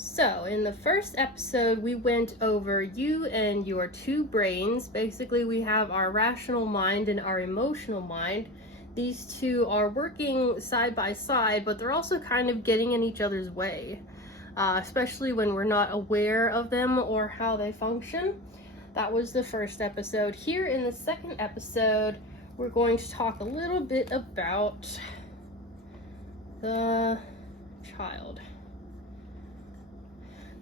So, in the first episode, we went over you and your two brains. Basically, we have our rational mind and our emotional mind. These two are working side by side, but they're also kind of getting in each other's way, especially when we're not aware of them or how they function. That was the first episode. Here in the second episode, we're going to talk a little bit about the child.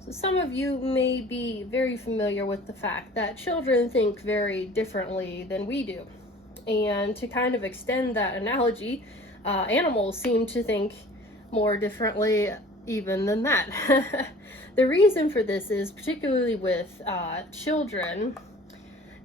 So some of you may be very familiar with the fact that children think very differently than we do. And to kind of extend that analogy, animals seem to think more differently even than that. The reason for this is, particularly with children,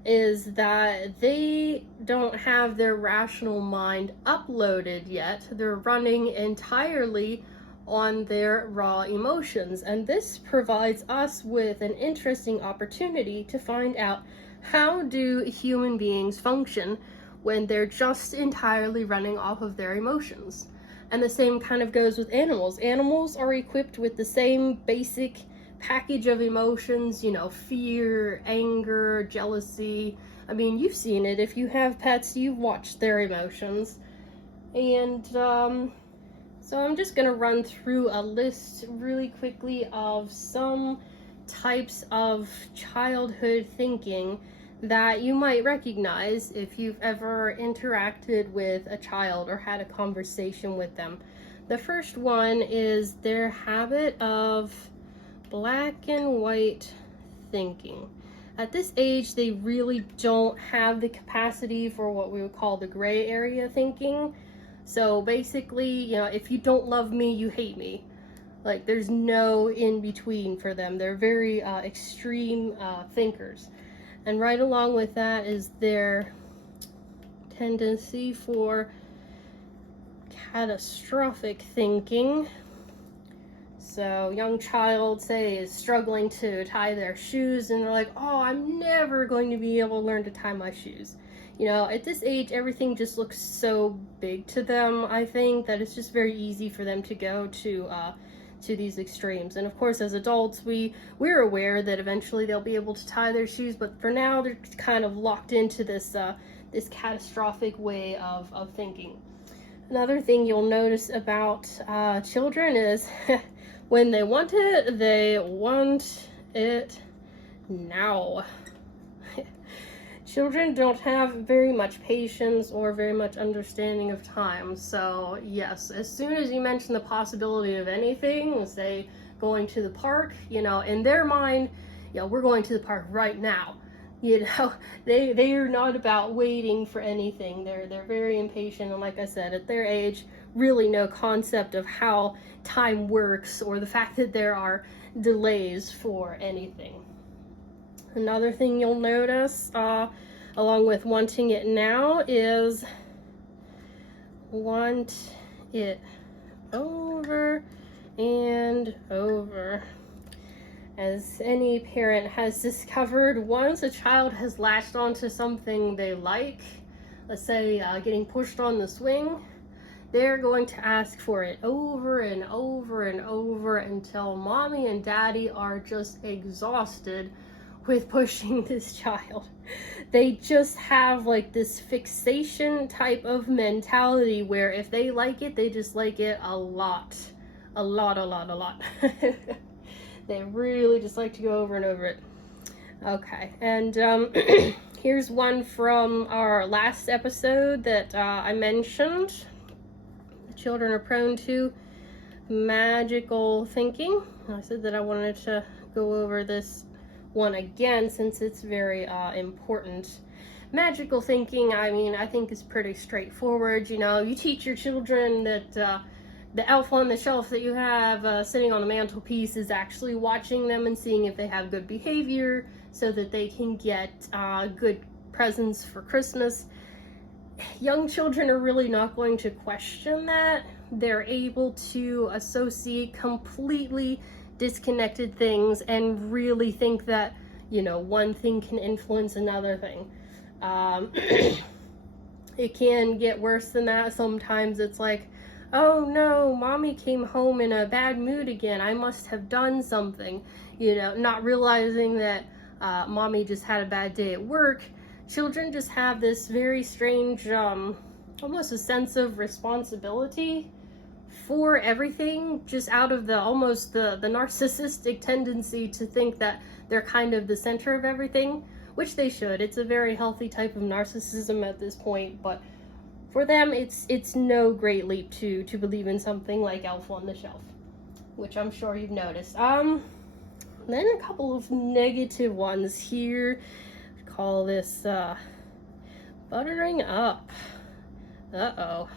is that they don't have their rational mind uploaded yet. They're running entirely on their raw emotions, and this provides us with an interesting opportunity to find out, how do human beings function when they're just entirely running off of their emotions? And the same kind of goes with animals. Animals are equipped with the same basic package of emotions, fear, anger, jealousy. I mean, you've seen it. If you have pets, you've watched their emotions. And so I'm just going to run through a list really quickly of some types of childhood thinking that you might recognize if you've ever interacted with a child or had a conversation with them. The first one is their habit of black and white thinking. At this age, they really don't have the capacity for what we would call the gray area thinking. So basically, if you don't love me, you hate me. Like, there's no in between for them. They're very extreme thinkers. And right along with that is their tendency for catastrophic thinking. So, young child, say, is struggling to tie their shoes, and they're like, oh, I'm never going to be able to learn to tie my shoes. At this age, everything just looks so big to them, I think, that it's just very easy for them to go to these extremes. And of course, as adults, we're aware that eventually they'll be able to tie their shoes, but for now, they're kind of locked into this catastrophic way of thinking. Another thing you'll notice about children is when they want it now. Children don't have very much patience or very much understanding of time. So yes, as soon as you mention the possibility of anything, say going to the park, in their mind, we're going to the park right now. They are not about waiting for anything. They're very impatient, and like I said, at their age, really no concept of how time works or the fact that there are delays for anything. Another thing you'll notice, along with wanting it now, is want it over and over. As any parent has discovered, once a child has latched onto something they like, let's say getting pushed on the swing, they're going to ask for it over and over and over until mommy and daddy are just exhausted with pushing this child. They just have like this fixation type of mentality where if they like it, they just like it a lot. They really just like to go over and over it. Okay, and here's one from our last episode that I mentioned. The children are prone to magical thinking. I said that I wanted to go over this one again since it's very important. Magical thinking, I think is pretty straightforward. You teach your children that the elf on the shelf that you have sitting on the mantelpiece is actually watching them and seeing if they have good behavior so that they can get good presents for Christmas. Young children are really not going to question that. They're able to associate completely disconnected things and really think that, one thing can influence another thing. It can get worse than that. Sometimes it's like, oh no, mommy came home in a bad mood again, I must have done something, not realizing that mommy just had a bad day at work. Children just have this very strange, almost a sense of responsibility for everything, just out of the narcissistic tendency to think that they're kind of the center of everything, which they should. It's a very healthy type of narcissism at this point, but for them, it's no great leap to believe in something like Elf on the Shelf, which I'm sure you've noticed. Then a couple of negative ones here. Call this buttering up. Uh-oh.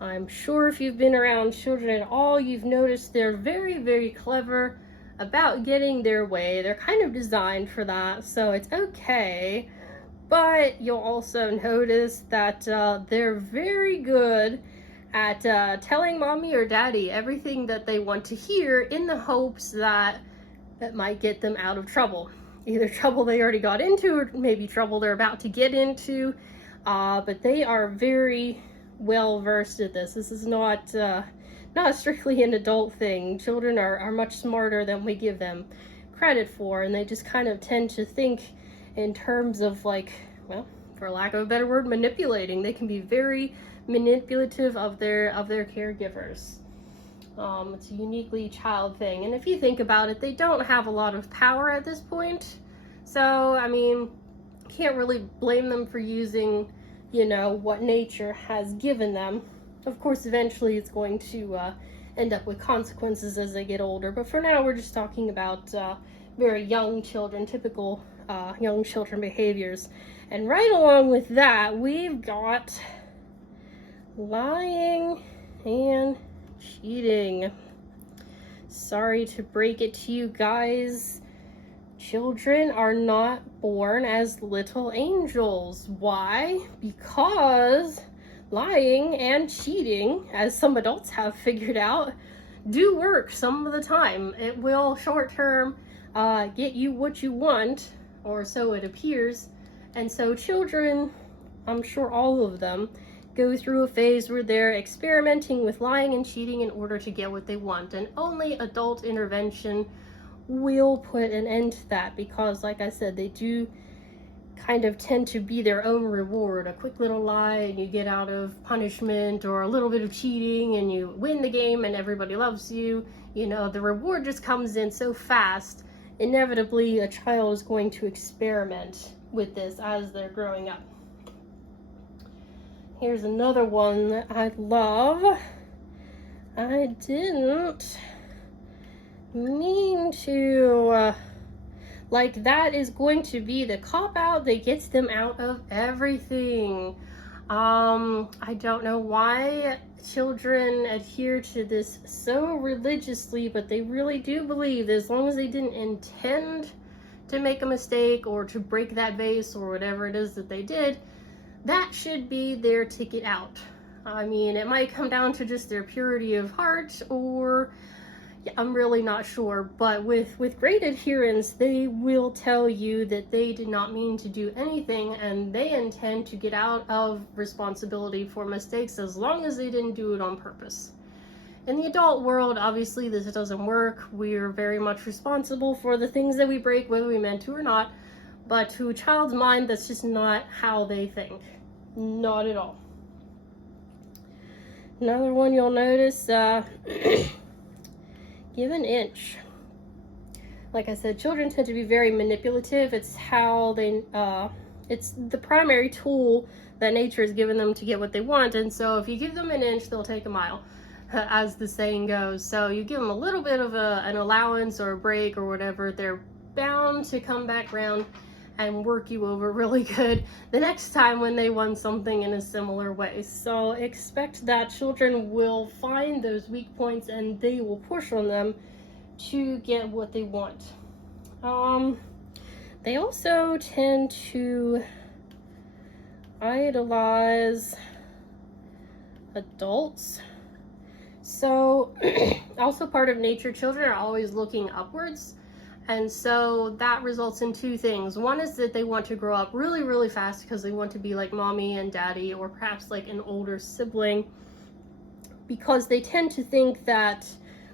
I'm sure if you've been around children at all, you've noticed they're very, very clever about getting their way. They're kind of designed for that, so it's okay. But you'll also notice that they're very good at telling mommy or daddy everything that they want to hear in the hopes that might get them out of trouble. Either trouble they already got into or maybe trouble they're about to get into. But they are very well versed at this. This is not strictly an adult thing. Children are much smarter than we give them credit for, and they just kind of tend to think in terms of, like, well, for lack of a better word, manipulating. They can be very manipulative of their caregivers. It's a uniquely child thing, and if you think about it, they don't have a lot of power at this point, so I mean, can't really blame them for using, what nature has given them. Of course, eventually it's going to end up with consequences as they get older, but for now we're just talking about very young children, typical young children behaviors. And right along with that, we've got lying and cheating. Sorry to break it to you guys. Children are not born as little angels. Why? Because lying and cheating, as some adults have figured out, do work some of the time. It will short term get you what you want, or so it appears. And so children, I'm sure all of them, go through a phase where they're experimenting with lying and cheating in order to get what they want, and only adult intervention will put an end to that, because like I said, they do kind of tend to be their own reward. A quick little lie and you get out of punishment, or a little bit of cheating and you win the game and everybody loves you. The reward just comes in so fast. Inevitably, a child is going to experiment with this as they're growing up. Here's another one that I love. I didn't mean to, like, that is going to be the cop-out that gets them out of everything. I don't know why children adhere to this so religiously, but they really do believe that as long as they didn't intend to make a mistake or to break that vase or whatever it is that they did, that should be their ticket out. I mean, it might come down to just their purity of heart, or I'm really not sure, but with great adherence, they will tell you that they did not mean to do anything and they intend to get out of responsibility for mistakes as long as they didn't do it on purpose. In the adult world, obviously this doesn't work. We're very much responsible for the things that we break, whether we meant to or not, but to a child's mind, that's just not how they think. Not at all. Another one you'll notice, give an inch. Like I said, children tend to be very manipulative. It's how they, it's the primary tool that nature has given them to get what they want. And so if you give them an inch, they'll take a mile, as the saying goes. So you give them a little bit of an allowance or a break or whatever, they're bound to come back around and work you over really good the next time when they want something in a similar way. So expect that children will find those weak points and they will push on them to get what they want. They also tend to idolize adults. So also part of nature, children are always looking upwards. And so that results in two things. One is that they want to grow up really, really fast because they want to be like mommy and daddy, or perhaps like an older sibling. because they tend to think that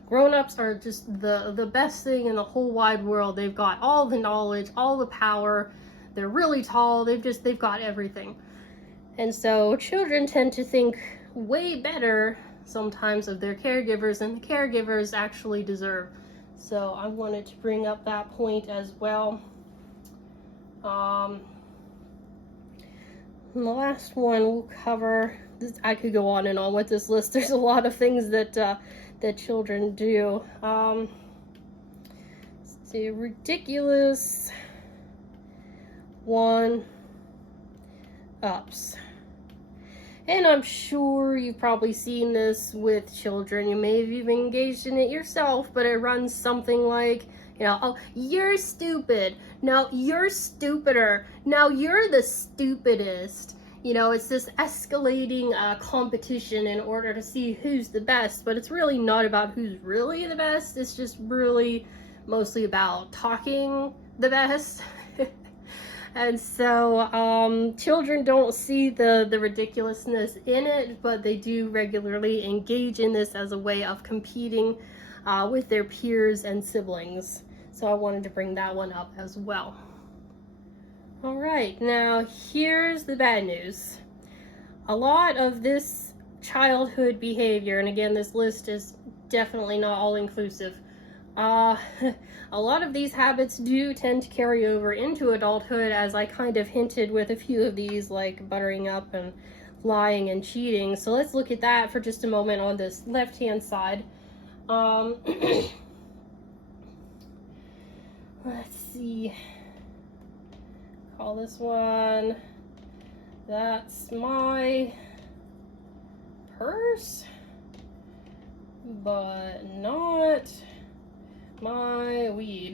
grown-ups are just the best thing in the whole wide world. They've got all the knowledge, all the power, they're really tall, they've got everything. And so children tend to think way better sometimes of their caregivers than the caregivers actually deserve. So I wanted to bring up that point as well. And the last one we'll cover, I could go on and on with this list. There's a lot of things that that children do. Let's see, ridiculous one-ups. And I'm sure you've probably seen this with children. You may have even engaged in it yourself, but it runs something like, you know, oh, you're stupid. No, you're stupider. No, you're the stupidest. You know, it's this escalating competition in order to see who's the best, but it's really not about who's really the best. It's just really mostly about talking the best. And so children don't see the ridiculousness in it, but they do regularly engage in this as a way of competing with their peers and siblings. So I wanted to bring that one up as well. All right, now here's the bad news. A lot of this childhood behavior, and again, this list is definitely not all inclusive. A lot of these habits do tend to carry over into adulthood, as I kind of hinted with a few of these, like buttering up and lying and cheating. So let's look at that for just a moment on this left-hand side. Let's see. Call this one, that's my purse, but not my weed.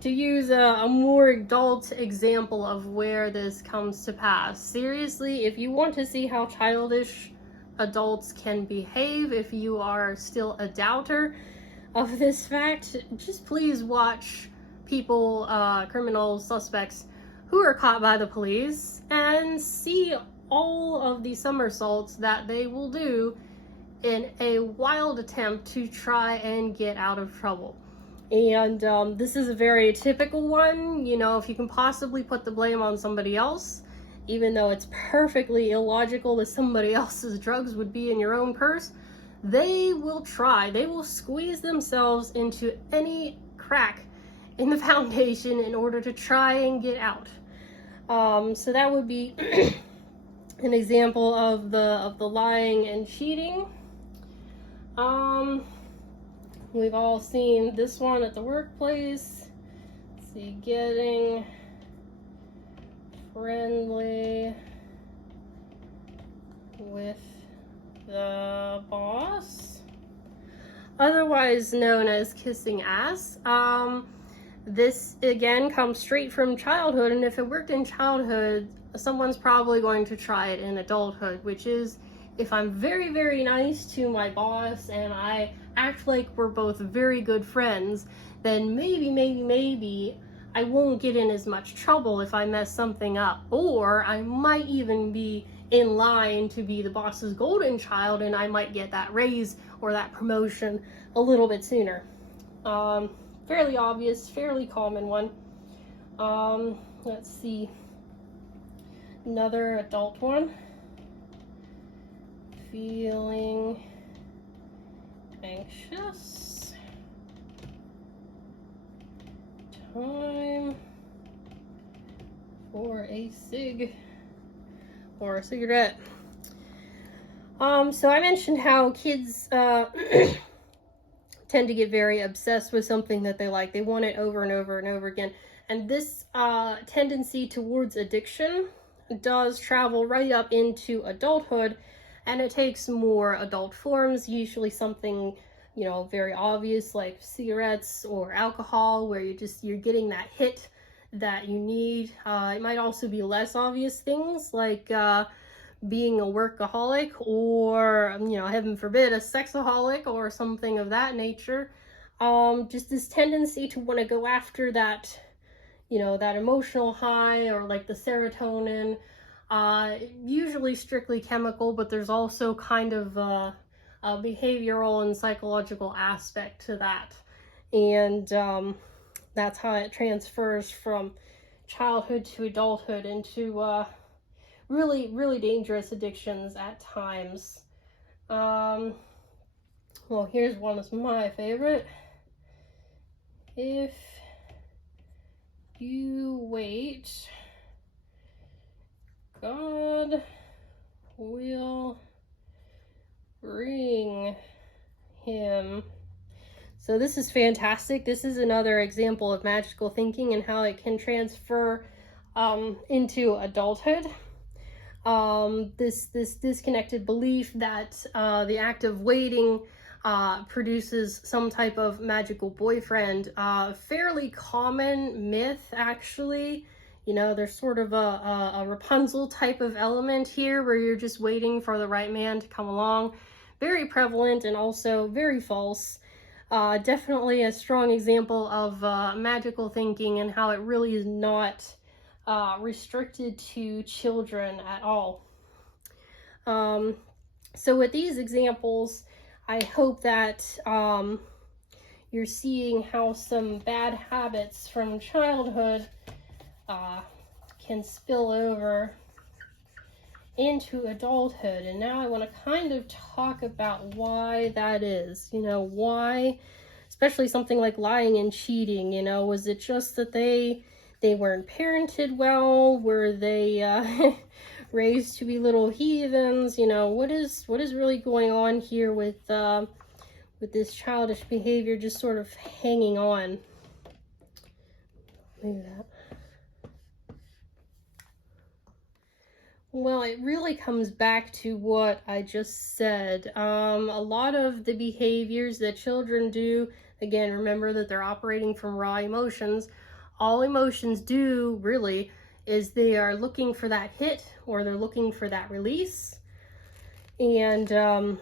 To use a more adult example of where this comes to pass. Seriously, if you want to see how childish adults can behave, if you are still a doubter of this fact, just please watch people, criminal suspects who are caught by the police, and see all of the somersaults that they will do in a wild attempt to try and get out of trouble. And this is a very typical one. You know, if you can possibly put the blame on somebody else, even though it's perfectly illogical that somebody else's drugs would be in your own purse, they will try. They will squeeze themselves into any crack in the foundation in order to try and get out. So that would be an example of the lying and cheating. We've all seen this one at the workplace. Let's see, getting friendly with the boss, otherwise known as kissing ass. This again comes straight from childhood, and if it worked in childhood, someone's probably going to try it in adulthood, which is, if I'm very, very nice to my boss and I act like we're both very good friends, then maybe I won't get in as much trouble if I mess something up, or I might even be in line to be the boss's golden child and I might get that raise or that promotion a little bit sooner. Fairly obvious, fairly common one. Let's see. Another adult one. Feeling anxious. Time for a cig or a cigarette. So I mentioned how kids tend to get very obsessed with something that they like. They want it over and over and over again. And this tendency towards addiction does travel right up into adulthood, and it takes more adult forms, usually something, you know, very obvious like cigarettes or alcohol, where you're getting that hit that you need. It might also be less obvious things like being a workaholic, or, you know, heaven forbid, a sexaholic or something of that nature. Just this tendency to want to go after that, you know, that emotional high, or like the serotonin, usually strictly chemical, but there's also kind of a behavioral and psychological aspect to that. And that's how it transfers from childhood to adulthood into really, really dangerous addictions at times. Well, here's one that's my favorite. If you wait, God will bring him. So this is fantastic. This is another example of magical thinking and how it can transfer into adulthood. This disconnected belief that the act of waiting produces some type of magical boyfriend. Fairly common myth, actually. You know, there's sort of a Rapunzel type of element here where you're just waiting for the right man to come along. Very prevalent and also very false. Definitely a strong example of magical thinking and how it really is not restricted to children at all. So with these examples, I hope that you're seeing how some bad habits from childhood can spill over into adulthood. And now I want to kind of talk about why that is. You know, why, especially something like lying and cheating, you know, was it just that they weren't parented well? Were they raised to be little heathens? You know, what is really going on here with this childish behavior just sort of hanging on? Maybe that. Well, it really comes back to what I just said. A lot of the behaviors that children do, again, remember that they're operating from raw emotions. All emotions do, really, is they are looking for that hit or they're looking for that release. And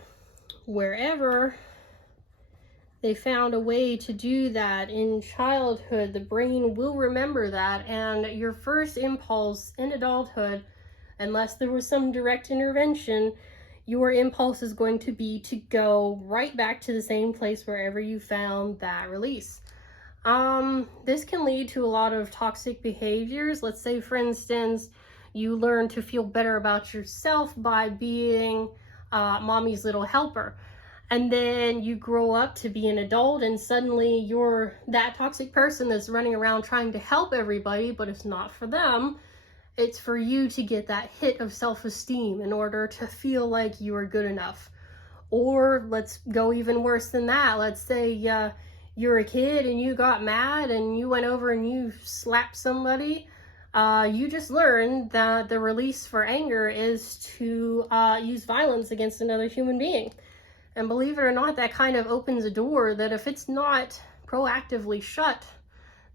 wherever they found a way to do that in childhood, the brain will remember that. And your first impulse in adulthood, unless there was some direct intervention, your impulse is going to be to go right back to the same place wherever you found that release. This can lead to a lot of toxic behaviors. Let's say, for instance, you learn to feel better about yourself by being mommy's little helper. And then you grow up to be an adult and suddenly you're that toxic person that's running around trying to help everybody, but it's not for them. It's for you to get that hit of self-esteem in order to feel like you are good enough. Or let's go even worse than that. Let's say you're a kid and you got mad and you went over and you slapped somebody. You just learned that the release for anger is to use violence against another human being. And believe it or not, that kind of opens a door that if it's not proactively shut,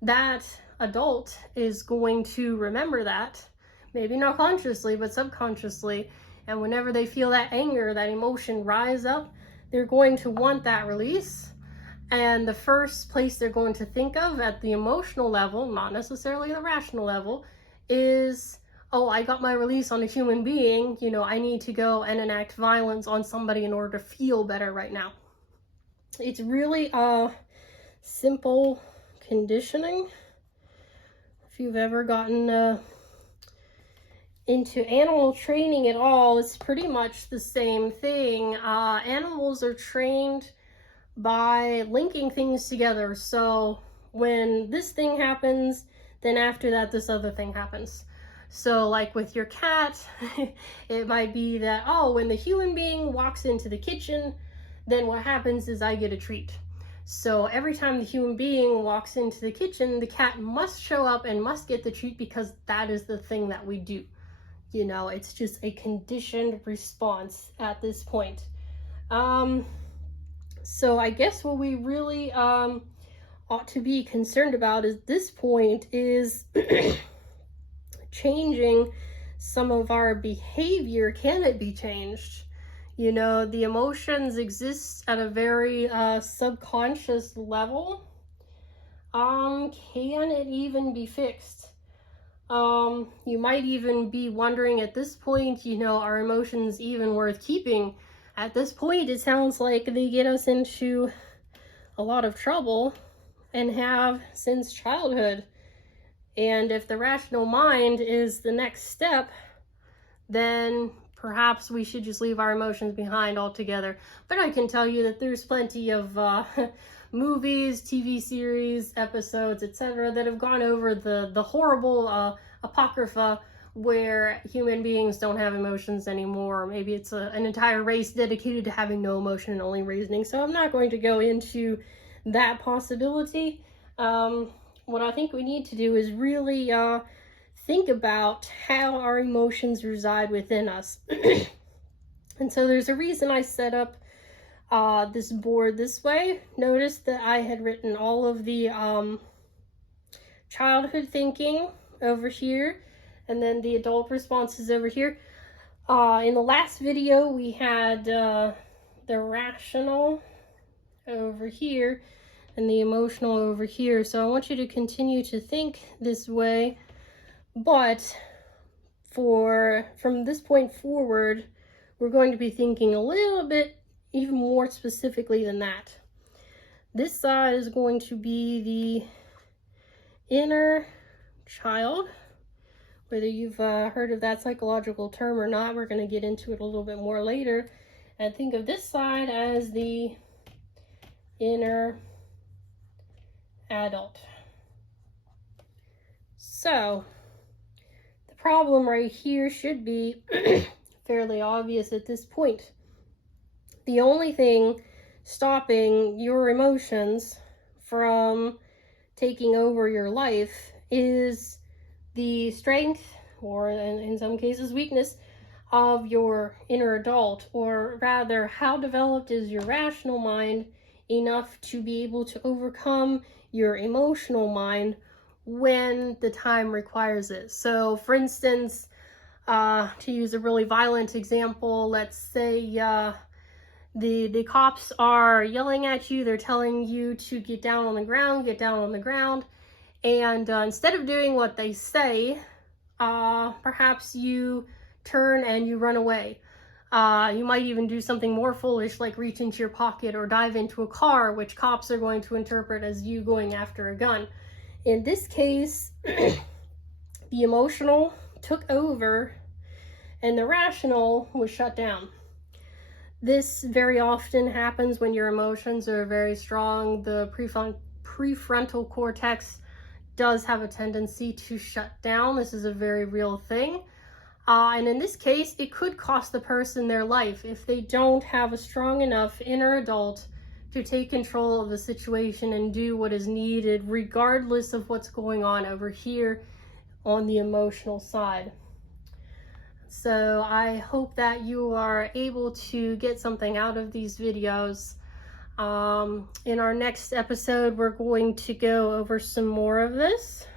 that adult is going to remember that. Maybe not consciously, but subconsciously. And whenever they feel that anger, that emotion rise up, they're going to want that release. And the first place they're going to think of at the emotional level, not necessarily the rational level, is, oh, I got my release on a human being. You know, I need to go and enact violence on somebody in order to feel better right now. It's really simple conditioning. If you've ever gotten into animal training at all, it's pretty much the same thing. Animals are trained by linking things together. So when this thing happens, then after that, this other thing happens. So like with your cat, it might be that, oh, when the human being walks into the kitchen, then what happens is I get a treat. So every time the human being walks into the kitchen, the cat must show up and must get the treat because that is the thing that we do. You know, it's just a conditioned response at this point. So I guess what we really ought to be concerned about at this point is changing some of our behavior. Can it be changed? You know, the emotions exist at a very subconscious level. Can it even be fixed? You might even be wondering at this point, are emotions even worth keeping? At this point, it sounds like they get us into a lot of trouble and have since childhood. And if the rational mind is the next step, then perhaps we should just leave our emotions behind altogether. But I can tell you that there's plenty of movies, TV series, episodes, etc. that have gone over the horrible apocrypha where human beings don't have emotions anymore. Maybe it's an entire race dedicated to having no emotion and only reasoning. So I'm not going to go into that possibility. What I think we need to do is really think about how our emotions reside within us. And so there's a reason I set up this board this way. Notice that I had written all of the childhood thinking over here, and then the adult responses over here. In the last video, we had the rational over here and the emotional over here. So I want you to continue to think this way, but from this point forward, we're going to be thinking a little bit even more specifically than that. This side is going to be the inner child. Whether you've heard of that psychological term or not, we're going to get into it a little bit more later. And think of this side as the inner adult. So the problem right here should be fairly obvious at this point. The only thing stopping your emotions from taking over your life is the strength, or in some cases weakness, of your inner adult, or rather, how developed is your rational mind enough to be able to overcome your emotional mind when the time requires it. So for instance, to use a really violent example, let's say the cops are yelling at you, they're telling you to get down on the ground, and instead of doing what they say, perhaps you turn and you run away. You might even do something more foolish, like reach into your pocket or dive into a car, which cops are going to interpret as you going after a gun. In this case, the emotional took over and the rational was shut down. This very often happens when your emotions are very strong. The prefrontal cortex does have a tendency to shut down. This is a very real thing. And in this case, it could cost the person their life if they don't have a strong enough inner adult to take control of the situation and do what is needed, regardless of what's going on over here on the emotional side. So I hope that you are able to get something out of these videos. In our next episode, we're going to go over some more of this.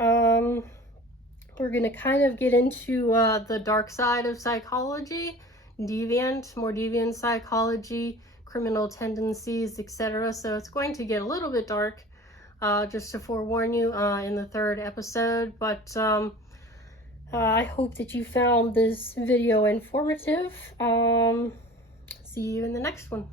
We're going to kind of get into the dark side of psychology, more deviant psychology, criminal tendencies, etc. So it's going to get a little bit dark, just to forewarn you, in the third episode. But I hope that you found this video informative. See you in the next one.